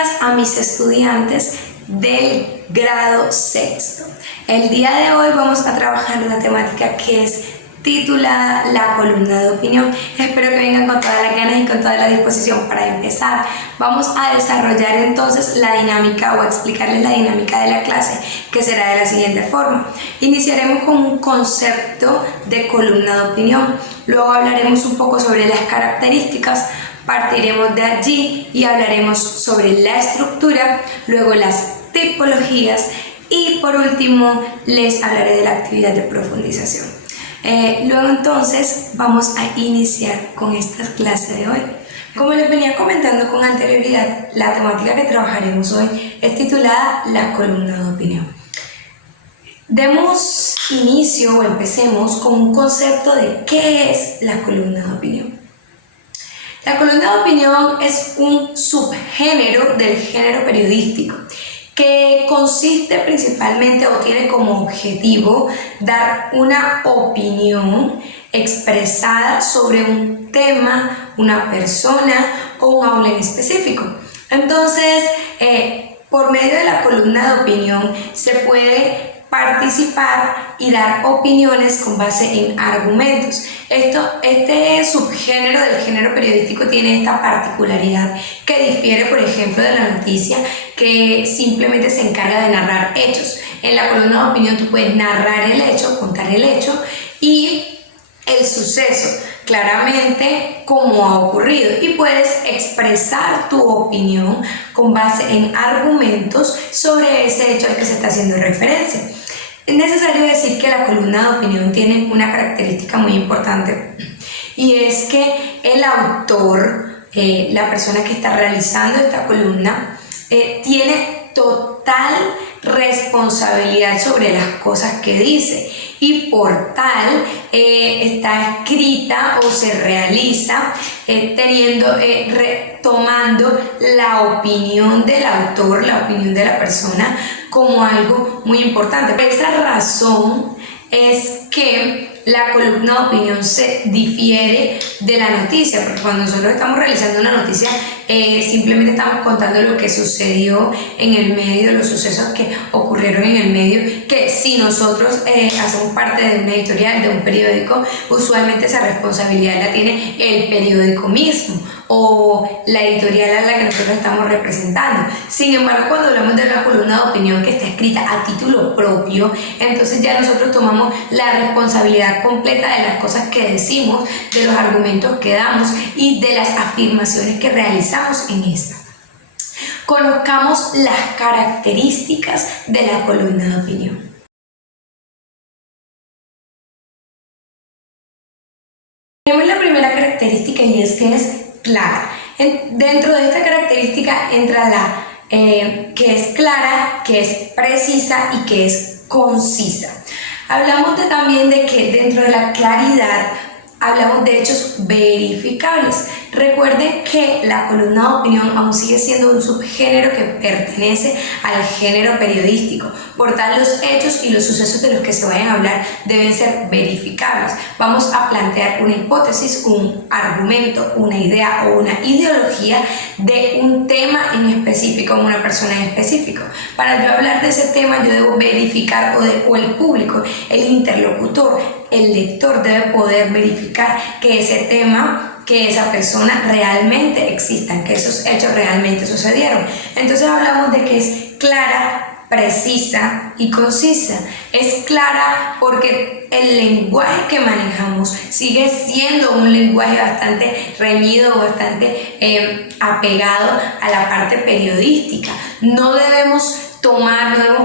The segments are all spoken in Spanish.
días a mis estudiantes del grado sexto. El día de hoy vamos a trabajar una temática que es titulada La columna de opinión. Espero que vengan con todas las ganas y con toda la disposición. Para empezar, vamos a desarrollar entonces la dinámica o a explicarles la dinámica de la clase, que será de la siguiente forma. Iniciaremos con un concepto de columna de opinión, luego hablaremos un poco sobre las características, partiremos de allí y hablaremos sobre la estructura, luego las tipologías y por último les hablaré de la actividad de profundización. Luego entonces vamos a iniciar con esta clase de hoy. Como les venía comentando con anterioridad, la temática que trabajaremos hoy es titulada La columna de opinión. Demos inicio o empecemos con un concepto de qué es la columna de opinión. La columna de opinión es un subgénero del género periodístico que consiste principalmente o tiene como objetivo dar una opinión expresada sobre un tema, una persona o un aula en específico. Entonces, por medio de la columna de opinión se puede participar y dar opiniones con base en argumentos. Este subgénero del género periodístico tiene esta particularidad que difiere, por ejemplo, de la noticia, que simplemente se encarga de narrar hechos. En la columna de opinión tú puedes narrar el hecho, contar el hecho y el suceso, claramente cómo ha ocurrido, y puedes expresar tu opinión con base en argumentos sobre ese hecho al que se está haciendo referencia. Es necesario decir que la columna de opinión tiene una característica muy importante, y es que el autor, la persona que está realizando esta columna, tiene total responsabilidad sobre las cosas que dice, y por tal está escrita o se realiza tomando la opinión del autor, la opinión de la persona, como algo muy importante. Por esa razón es que la columna de opinión se difiere de la noticia, porque cuando nosotros estamos realizando una noticia simplemente estamos contando lo que sucedió en el medio, los sucesos que ocurrieron en el medio, que si nosotros hacemos parte de una editorial, de un periódico, usualmente esa responsabilidad la tiene el periódico mismo o la editorial a la que nosotros estamos representando. Sin embargo, cuando hablamos de una columna de opinión que está escrita a título propio, entonces ya nosotros tomamos la responsabilidad completa de las cosas que decimos, de los argumentos que damos y de las afirmaciones que realizamos en esta. Conozcamos las características de la columna de opinión. Tenemos la primera característica, y es que es clara. Dentro de esta característica entra la que es clara, que es precisa y que es concisa. Hablamos también de que dentro de la claridad hablamos de hechos verificables. Recuerden que la columna de opinión aún sigue siendo un subgénero que pertenece al género periodístico. Por tal, los hechos y los sucesos de los que se vayan a hablar deben ser verificables. Vamos a plantear una hipótesis, un argumento, una idea o una ideología de un tema en específico, o una persona en específico. Para yo hablar de ese tema, yo debo verificar, o el público, el interlocutor, el lector debe poder verificar que ese tema, que esa persona realmente existan, que esos hechos realmente sucedieron. Entonces hablamos de que es clara, precisa y concisa. Es clara porque el lenguaje que manejamos sigue siendo un lenguaje bastante reñido, bastante apegado a la parte periodística. No debemos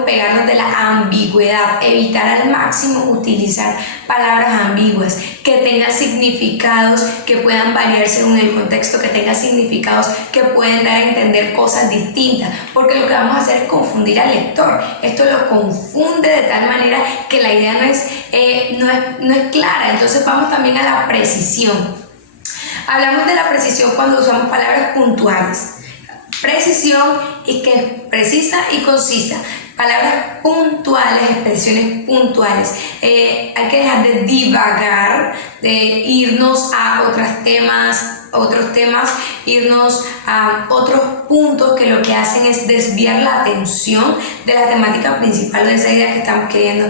pegarnos de la ambigüedad, evitar al máximo utilizar palabras ambiguas, que tengan significados que puedan variar según el contexto, que tengan significados que pueden dar a entender cosas distintas, porque lo que vamos a hacer es confundir al lector. Esto lo confunde de tal manera que la idea no es clara. Entonces vamos también a la precisión. Hablamos de la precisión cuando usamos palabras puntuales. Precisión y que es precisa y concisa. Palabras puntuales, expresiones puntuales. Hay que dejar de divagar, de irnos a otros temas, irnos a otros puntos que lo que hacen es desviar la atención de la temática principal, de esa idea que estamos queriendo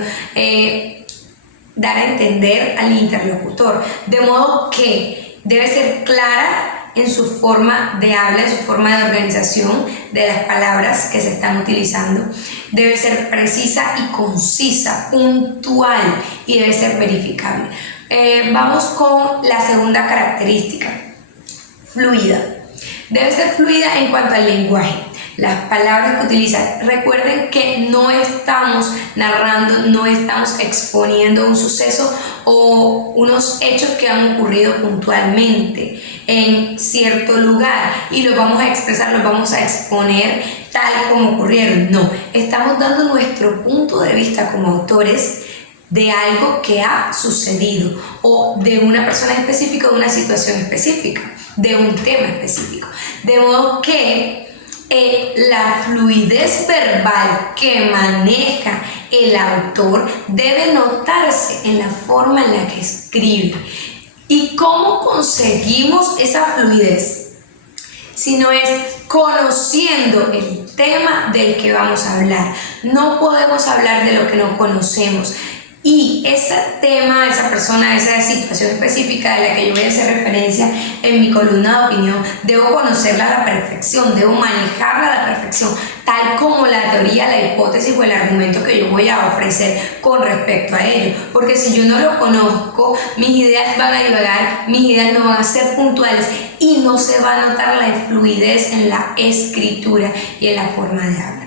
dar a entender al interlocutor. De modo que debe ser clara en su forma de habla, en su forma de organización de las palabras que se están utilizando. Debe ser precisa y concisa, puntual, y debe ser verificable. Vamos con la segunda característica, fluida. Debe ser fluida en cuanto al lenguaje. Las palabras que utiliza. Recuerden que no estamos narrando, no estamos exponiendo un suceso o unos hechos que han ocurrido puntualmente en cierto lugar y los vamos a expresar, los vamos a exponer tal como ocurrieron. No, estamos dando nuestro punto de vista como autores de algo que ha sucedido o de una persona específica, de una situación específica, de un tema específico. De modo que la fluidez verbal que maneja el autor debe notarse en la forma en la que escribe. ¿Y cómo conseguimos esa fluidez? Si no es conociendo el tema del que vamos a hablar. No podemos hablar de lo que no conocemos. Y ese tema, esa persona, esa situación específica de la que yo voy a hacer referencia en mi columna de opinión, debo conocerla a la perfección, debo manejarla a la perfección, tal como la teoría, la hipótesis o el argumento que yo voy a ofrecer con respecto a ello. Porque si yo no lo conozco, mis ideas van a divagar, mis ideas no van a ser puntuales y no se va a notar la fluidez en la escritura y en la forma de hablar.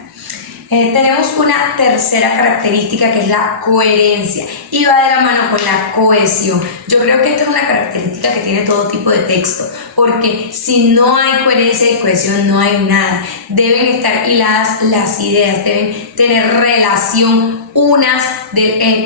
Tenemos una tercera característica que es la coherencia y va de la mano con la cohesión. Yo creo que esta es una característica que tiene todo tipo de texto, porque si no hay coherencia y cohesión no hay nada. Deben estar hiladas las ideas, deben tener relación unas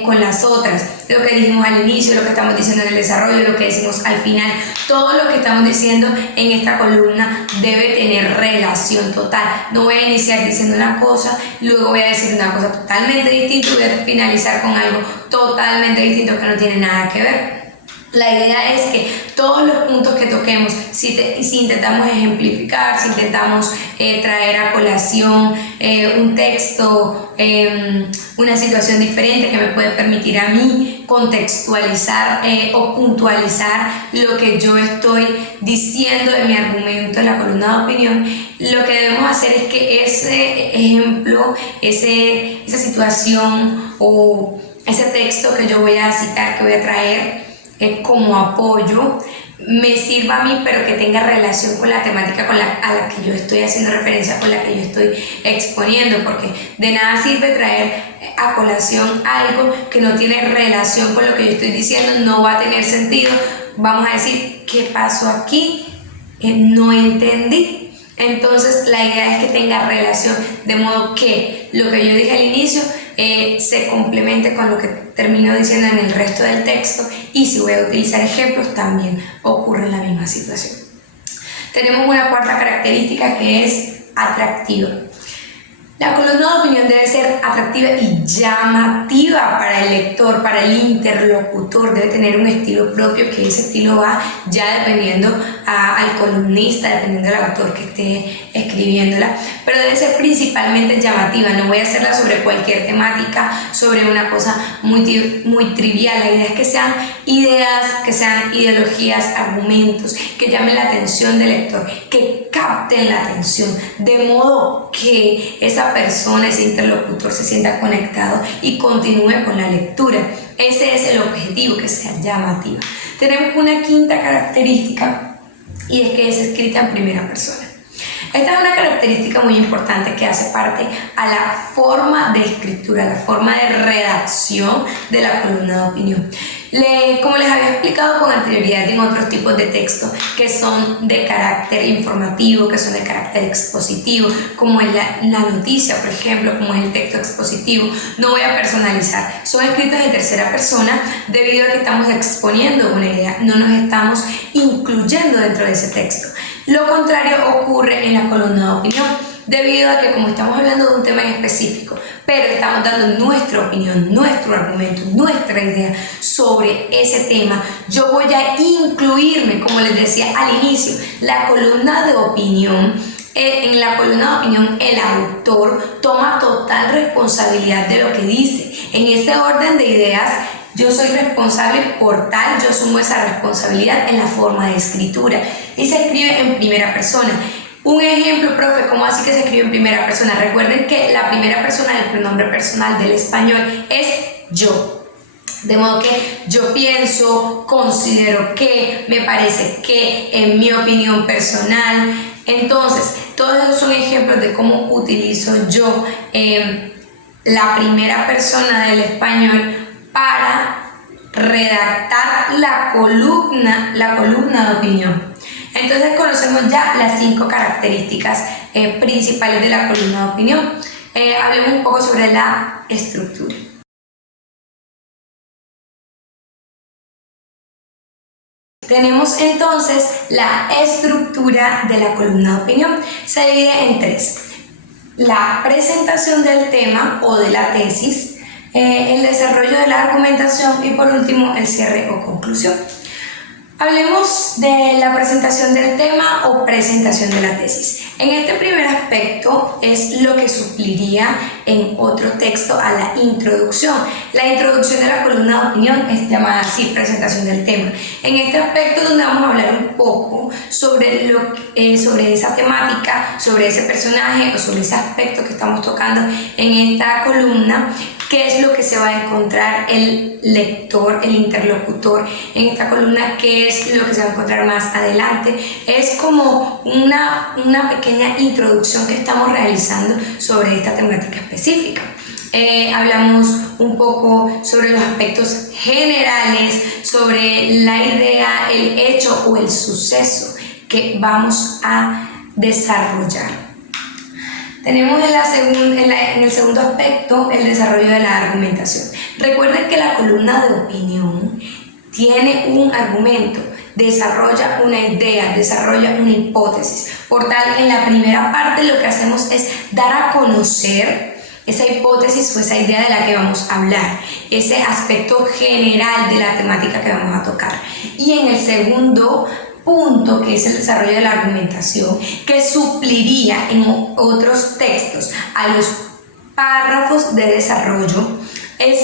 con las otras. Lo que dijimos al inicio, lo que estamos diciendo en el desarrollo, lo que decimos al final, todo lo que estamos diciendo en esta columna debe tener relación total. No voy a iniciar diciendo una cosa, luego voy a decir una cosa totalmente distinta y voy a finalizar con algo totalmente distinto que no tiene nada que ver. La idea es que todos los puntos que toquemos, si intentamos ejemplificar, si intentamos traer a colación un texto, una situación diferente que me puede permitir a mí contextualizar o puntualizar lo que yo estoy diciendo en mi argumento en la columna de opinión, lo que debemos hacer es que ese ejemplo, esa situación o ese texto que yo voy a citar, que voy a traer, como apoyo, me sirva a mí, pero que tenga relación con la temática a la que yo estoy haciendo referencia, con la que yo estoy exponiendo, porque de nada sirve traer a colación algo que no tiene relación con lo que yo estoy diciendo, no va a tener sentido. Vamos a decir, ¿qué pasó aquí? No entendí. Entonces la idea es que tenga relación, de modo que lo que yo dije al inicio se complemente con lo que termino diciendo en el resto del texto, y si voy a utilizar ejemplos también ocurre la misma situación. Tenemos una cuarta característica que es atractiva. La columna de opinión debe ser atractiva y llamativa para el lector, para el interlocutor. Debe tener un estilo propio, que ese estilo va ya dependiendo al columnista, dependiendo del autor que esté escribiéndola, pero debe ser principalmente llamativa. No voy a hacerla sobre cualquier temática, sobre una cosa muy trivial. La idea es que sean ideas, que sean ideologías, argumentos, que llamen la atención del lector, que capten la atención, de modo que esa persona, ese interlocutor se sienta conectado y continúe con la lectura. Ese es el objetivo, que sea llamativa. Tenemos una quinta característica y es que es escrita en primera persona. Esta es una característica muy importante que hace parte a la forma de escritura, la forma de redacción de la columna de opinión. Como les había explicado con anterioridad en otros tipos de textos que son de carácter informativo, que son de carácter expositivo, como es la noticia, por ejemplo, como es el texto expositivo, no voy a personalizar. Son escritos en tercera persona debido a que estamos exponiendo una idea, no nos estamos incluyendo dentro de ese texto. Lo contrario ocurre en la columna de opinión, debido a que como estamos hablando de un tema en específico, pero estamos dando nuestra opinión, nuestro argumento, nuestra idea sobre ese tema. Yo voy a incluirme, como les decía al inicio, la columna de opinión. En la columna de opinión, el autor toma total responsabilidad de lo que dice. En ese orden de ideas, yo soy responsable por tal, yo asumo esa responsabilidad en la forma de escritura. Y se escribe en primera persona. Un ejemplo, profe, ¿cómo así que se escribe en primera persona? Recuerden que la primera persona del pronombre personal del español es yo. De modo que yo pienso, considero que, me parece que, en mi opinión personal. Entonces, todos esos son ejemplos de cómo utilizo yo la primera persona del español para redactar la columna de opinión. Entonces conocemos ya las 5 características principales de la columna de opinión. Hablemos un poco sobre la estructura. Tenemos entonces la estructura de la columna de opinión. Se divide en 3. La presentación del tema o de la tesis, el desarrollo de la argumentación y por último el cierre o conclusión. Hablemos de la presentación del tema o presentación de la tesis. En este primer aspecto es lo que supliría en otro texto a la introducción. La introducción de la columna de opinión es llamada así, presentación del tema. En este aspecto donde vamos a hablar un poco sobre, sobre esa temática, sobre ese personaje o sobre ese aspecto que estamos tocando en esta columna, qué es lo que se va a encontrar el lector, el interlocutor en esta columna, qué es lo que se va a encontrar más adelante. Es como una pequeña introducción que estamos realizando sobre esta temática específica. Hablamos un poco sobre los aspectos generales, sobre la idea, el hecho o el suceso que vamos a desarrollar. Tenemos en el segundo aspecto el desarrollo de la argumentación. Recuerden que la columna de opinión tiene un argumento, desarrolla una idea, desarrolla una hipótesis. Por tal, en la primera parte lo que hacemos es dar a conocer esa hipótesis o esa idea de la que vamos a hablar, ese aspecto general de la temática que vamos a tocar. Y en el segundo punto, que es el desarrollo de la argumentación, que supliría en otros textos a los párrafos de desarrollo,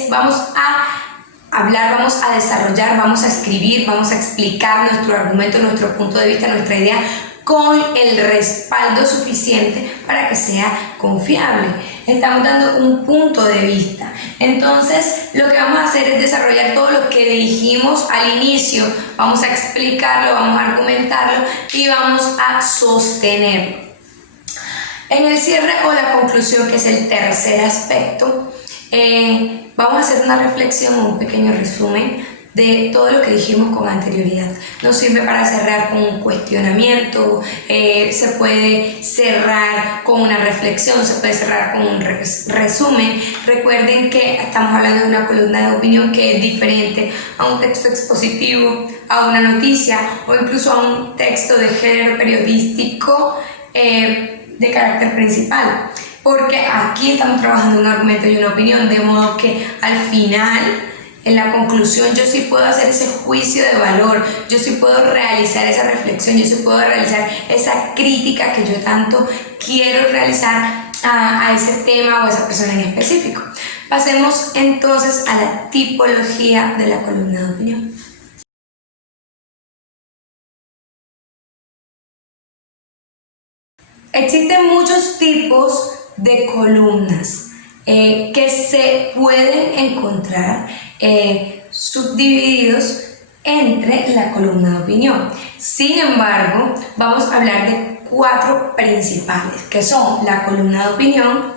vamos a hablar, vamos a desarrollar, vamos a escribir, vamos a explicar nuestro argumento, nuestro punto de vista, nuestra idea con el respaldo suficiente para que sea confiable. Estamos dando un punto de vista. Entonces, lo que vamos a hacer es desarrollar todo lo que dijimos al inicio. Vamos a explicarlo, vamos a argumentarlo y vamos a sostenerlo. En el cierre o la conclusión, que es el tercer aspecto, vamos a hacer una reflexión o un pequeño resumen de todo lo que dijimos con anterioridad. Nos sirve para cerrar con un cuestionamiento, se puede cerrar con una reflexión, se puede cerrar con un resumen. Recuerden que estamos hablando de una columna de opinión que es diferente a un texto expositivo, a una noticia o incluso a un texto de género periodístico de carácter principal. Porque aquí estamos trabajando un argumento y una opinión, de modo que al final, en la conclusión, yo sí puedo hacer ese juicio de valor, yo sí puedo realizar esa reflexión, yo sí puedo realizar esa crítica que yo tanto quiero realizar a ese tema o a esa persona en específico. Pasemos entonces a la tipología de la columna de opinión. Existen muchos tipos de columnas que se pueden encontrar subdivididos entre la columna de opinión. Sin embargo, vamos a hablar de 4 principales, que son la columna de opinión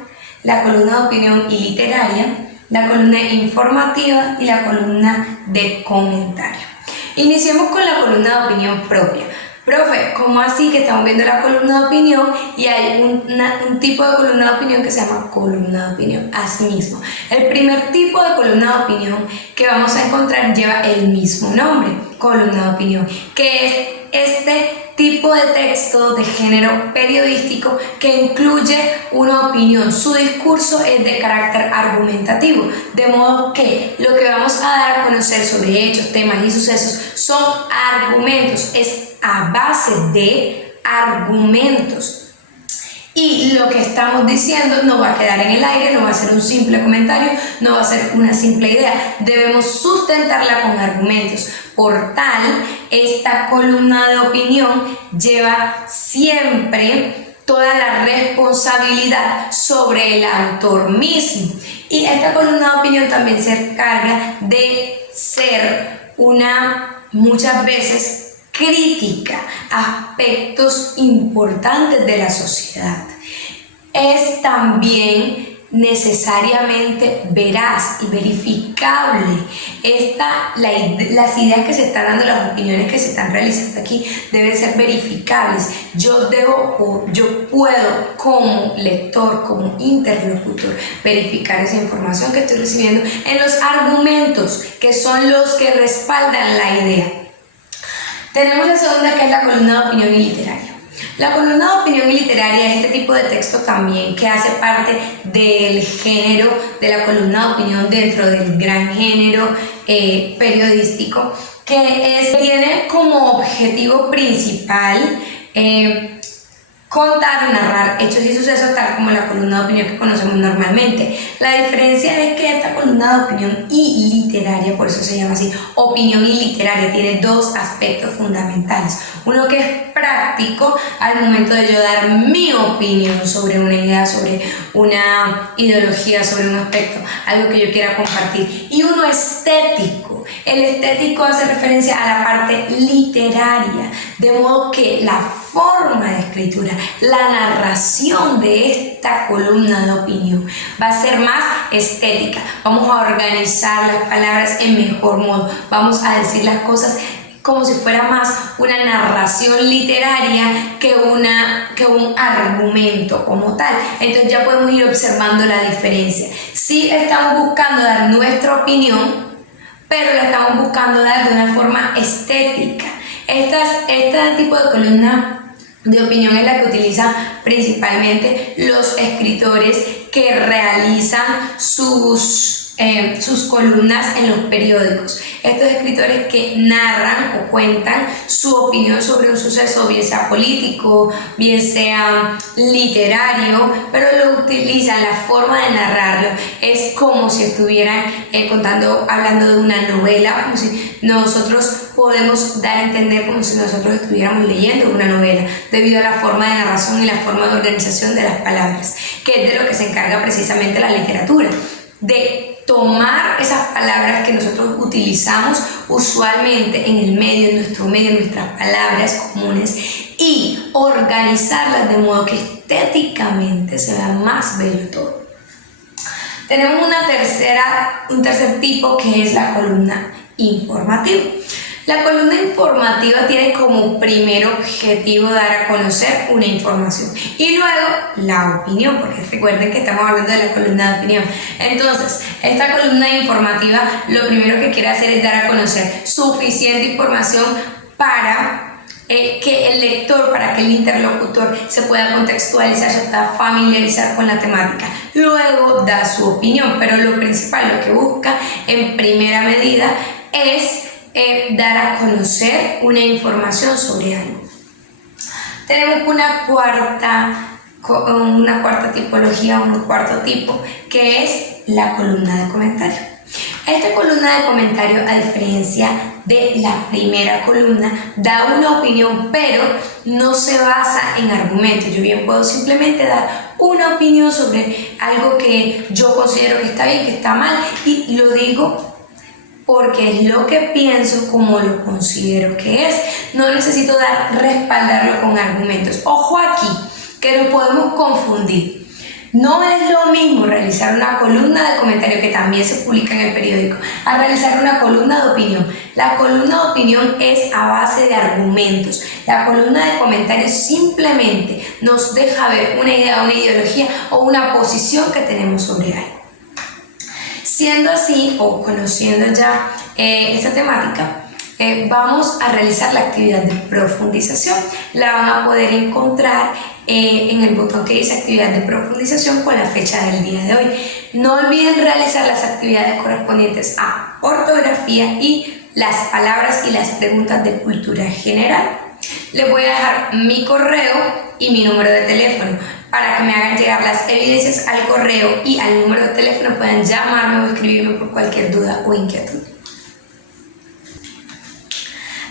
iliteraria, la columna informativa y la columna de comentario. Iniciemos con la columna de opinión propia. Profe, ¿cómo así que estamos viendo la columna de opinión y hay un tipo de columna de opinión que se llama columna de opinión? Asimismo, el primer tipo de columna de opinión que vamos a encontrar lleva el mismo nombre, columna de opinión, que es este tipo tipo de texto de género periodístico que incluye una opinión. Su discurso es de carácter argumentativo, de modo que lo que vamos a dar a conocer sobre hechos, temas y sucesos son argumentos, es a base de argumentos. Y lo que estamos diciendo no va a quedar en el aire, no va a ser un simple comentario, no va a ser una simple idea. Debemos sustentarla con argumentos. Por tal, esta columna de opinión lleva siempre toda la responsabilidad sobre el autor mismo. Y esta columna de opinión también se encarga de ser muchas veces, crítica a aspectos importantes de la sociedad. Es también necesariamente veraz y verificable. Las ideas que se están dando, las opiniones que se están realizando aquí deben ser verificables. Yo puedo como lector, como interlocutor, verificar esa información que estoy recibiendo en los argumentos, que son los que respaldan la idea. Tenemos la segunda, que es la columna de opinión y literaria. La columna de opinión y literaria es este tipo de texto también que hace parte del género de la columna de opinión dentro del gran género periodístico, que tiene como objetivo principal contar, narrar hechos y sucesos tal como la columna de opinión que conocemos normalmente. La diferencia es que esta columna de opinión y literaria, por eso se llama así, opinión y literaria, tiene dos aspectos fundamentales. Uno que es práctico al momento de yo dar mi opinión sobre una idea, sobre una ideología, sobre un aspecto, algo que yo quiera compartir. Y uno estético. El estético hace referencia a la parte literaria, de modo que la forma de escritura, la narración de esta columna de opinión va a ser más estética. Vamos a organizar las palabras en mejor modo, vamos a decir las cosas como si fuera más una narración literaria que un argumento como tal. Entonces ya podemos ir observando la diferencia. Sí estamos buscando dar nuestra opinión, pero la estamos buscando dar de una forma estética. Este tipo de columna de opinión es la que utilizan principalmente los escritores que realizan sus columnas en los periódicos. Estos escritores que narran o cuentan su opinión sobre un suceso, bien sea político, bien sea literario, pero lo utilizan, la forma de narrarlo es como si estuvieran hablando de una novela, como si nosotros podemos dar a entender como si nosotros estuviéramos leyendo una novela, debido a la forma de narración y la forma de organización de las palabras, que es de lo que se encarga precisamente la literatura, de tomar esas palabras que nosotros utilizamos usualmente en nuestro medio, nuestras palabras comunes, y organizarlas de modo que estéticamente se vea más bello todo. Tenemos un tercer tipo, que es la columna informativa. La columna informativa tiene como primer objetivo dar a conocer una información y luego la opinión, porque recuerden que estamos hablando de la columna de opinión. Entonces, esta columna informativa lo primero que quiere hacer es dar a conocer suficiente información para que el lector, para que el interlocutor se pueda contextualizar, se pueda familiarizar con la temática. Luego da su opinión, pero lo principal, lo que busca en primera medida es dar a conocer una información sobre algo. Tenemos una cuarta tipología, un cuarto tipo, que es la columna de comentario. Esta columna de comentario, a diferencia de la primera columna, da una opinión, pero no se basa en argumentos. Yo bien puedo simplemente dar una opinión sobre algo que yo considero que está bien, que está mal, y lo digo porque es lo que pienso, como lo considero que es. No necesito respaldarlo con argumentos. Ojo aquí, que no podemos confundir. No es lo mismo realizar una columna de comentario, que también se publica en el periódico, a realizar una columna de opinión. La columna de opinión es a base de argumentos. La columna de comentario simplemente nos deja ver una idea, una ideología o una posición que tenemos sobre algo. Siendo así, o conociendo ya esta temática, vamos a realizar la actividad de profundización. La van a poder encontrar en el botón que dice actividad de profundización con la fecha del día de hoy. No olviden realizar las actividades correspondientes a ortografía y las palabras y las preguntas de cultura general. Les voy a dejar mi correo y mi número de teléfono para que me hagan llegar las evidencias al correo y al número de teléfono puedan llamarme o escribirme por cualquier duda o inquietud.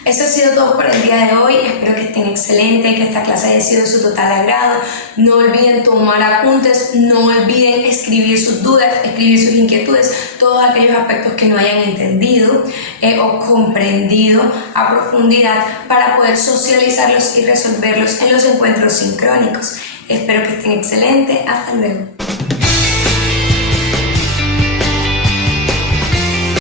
Eso ha sido todo por el día de hoy. Espero que estén excelentes, que esta clase haya sido de su total agrado. No olviden tomar apuntes, no olviden escribir sus dudas, escribir sus inquietudes, todos aquellos aspectos que no hayan entendido o comprendido a profundidad para poder socializarlos y resolverlos en los encuentros sincrónicos. Espero que estén excelentes. Hasta luego.